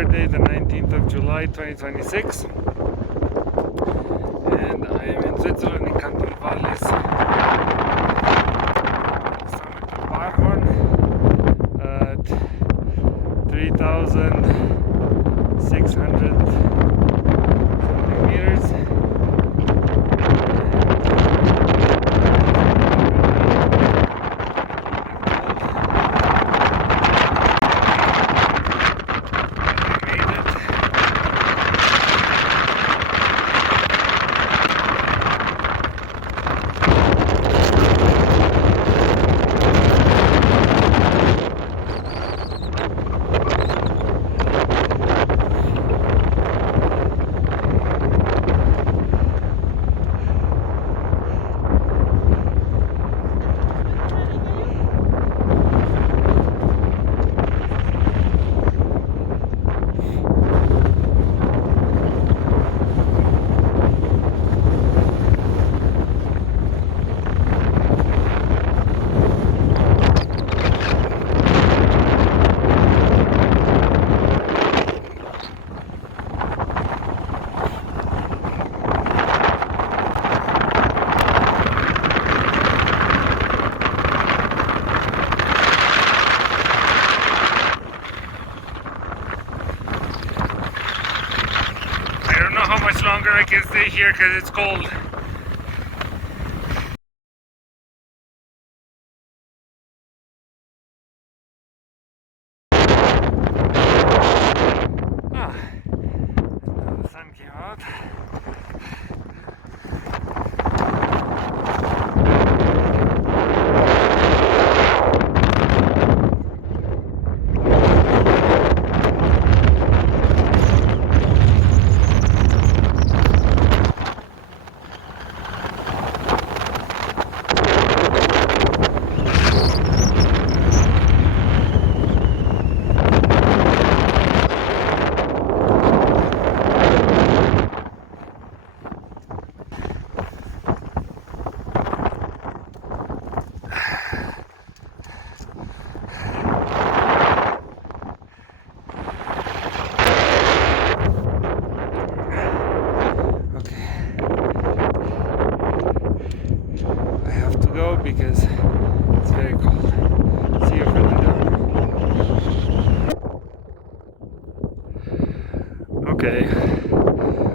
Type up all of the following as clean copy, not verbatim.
Saturday, the 19th of July 2026, and I am in Switzerland in Canton Vallis, summit of Barrhorn at 3,600 something meters. I don't know how much longer I can stay here because it's cold. Ah, now the sun came out. I have to go because it's very cold. See you further down. Okay,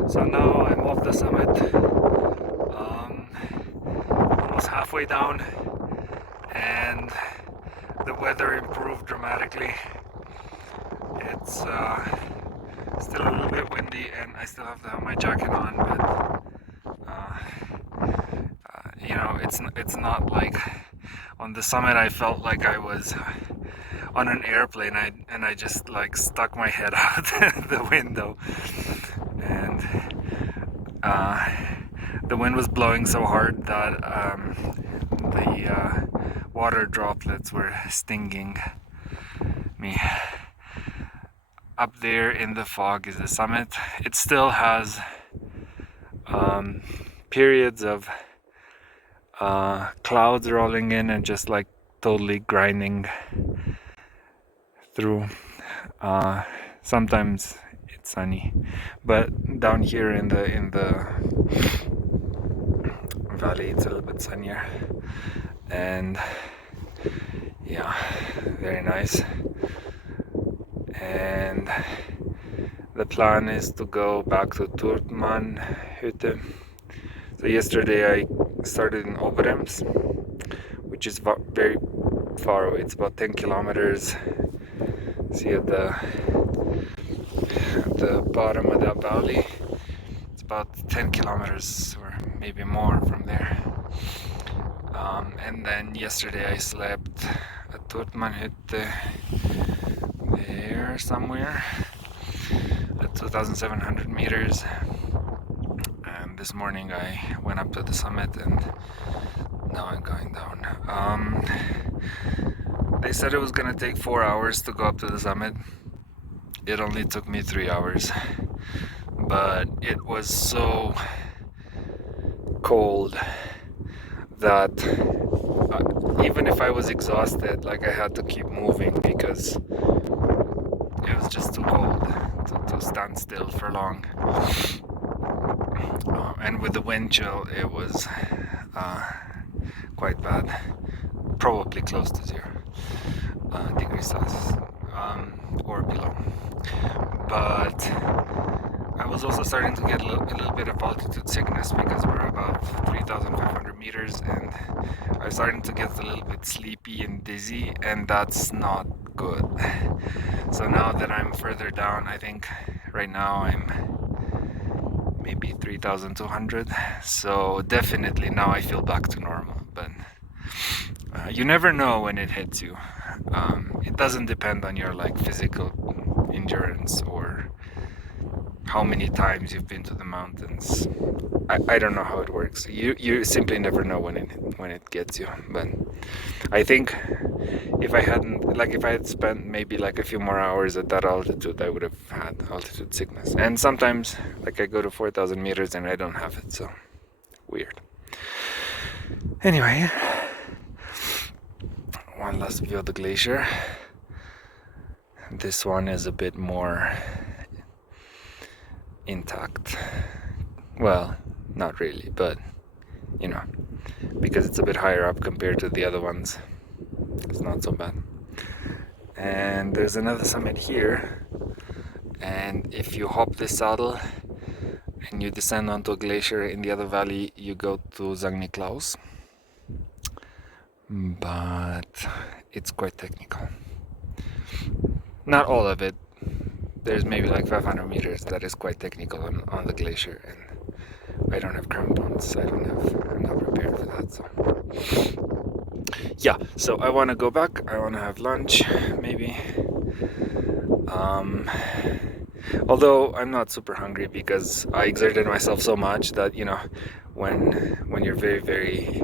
so now I'm off the summit. Almost halfway down, and the weather improved dramatically. It's still a little bit windy, and I still have to have my jacket on, but you know, it's not like on the summit I felt like I was on an airplane, and I just like stuck my head out the window, and the wind was blowing so hard that the water droplets were stinging me. Up there in the fog is the summit. It still has periods of clouds rolling in and just like totally grinding through. Sometimes it's sunny, but down here in the valley it's a little bit sunnier, and yeah, very nice. And the plan is to go back to Turtmannhütte. So yesterday I started in Oberems, which is very far away. It's about 10 kilometers. See at the bottom of that valley, it's about 10 kilometers or maybe more from there. And then yesterday I slept at Turtmannhütte there somewhere at 2,700 meters. And this morning I went up to the summit, and now I'm going down. They said it was gonna take 4 hours to go up to the summit. It only took me 3 hours, but it was so cold that even if I was exhausted, like I had to keep moving because it was just too cold to stand still for long. And with the wind chill, it was quite bad, probably close to 0 degrees Celsius or below. But I was also starting to get a little bit of altitude sickness because we're above 3,500 meters, and I was starting to get a little bit sleepy and dizzy, and that's not good. So now that I'm further down, I think right now I'm maybe 3,200, so definitely now I feel back to normal. But you never know when it hits you. It doesn't depend on your like physical endurance or how many times you've been to the mountains. I don't know how it works. You simply never know when it gets you. But I think if I had spent maybe like a few more hours at that altitude, I would have had altitude sickness. And sometimes like I go to 4,000 meters and I don't have it, so weird. Anyway, one last view of the glacier. This one is a bit more intact. Well, not really, but you know, because it's a bit higher up compared to the other ones, it's not so bad. And there's another summit here, and if you hop this saddle and you descend onto a glacier in the other valley, you go to St. Niklaus. But it's quite technical. Not all of it. There's maybe like 500 meters that is quite technical on the glacier, and I don't have crampons. I'm not prepared for that. So yeah, so I want to go back. I want to have lunch, maybe. Although I'm not super hungry because I exerted myself so much that, you know, when you're very, very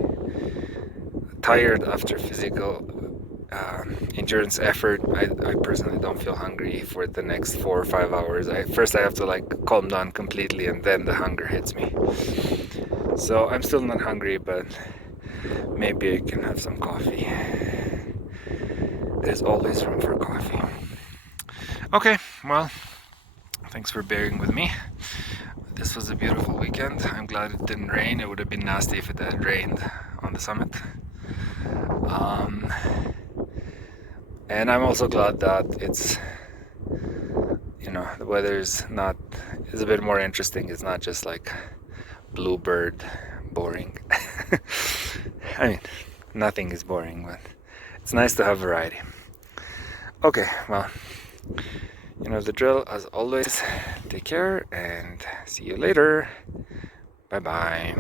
tired after physical endurance effort, I personally don't feel hungry for the next 4 or 5 hours. First I have to like calm down completely, and then the hunger hits me. So I'm still not hungry, but maybe I can have some coffee. There's always room for coffee. Okay, well, thanks for bearing with me. This was a beautiful weekend. I'm glad it didn't rain. It would have been nasty if it had rained on the summit. And I'm also glad that it's, you know, the weather's is a bit more interesting. It's not just like bluebird boring. I mean, nothing is boring, but it's nice to have variety. Okay, well, you know the drill. As always, take care and see you later. Bye bye.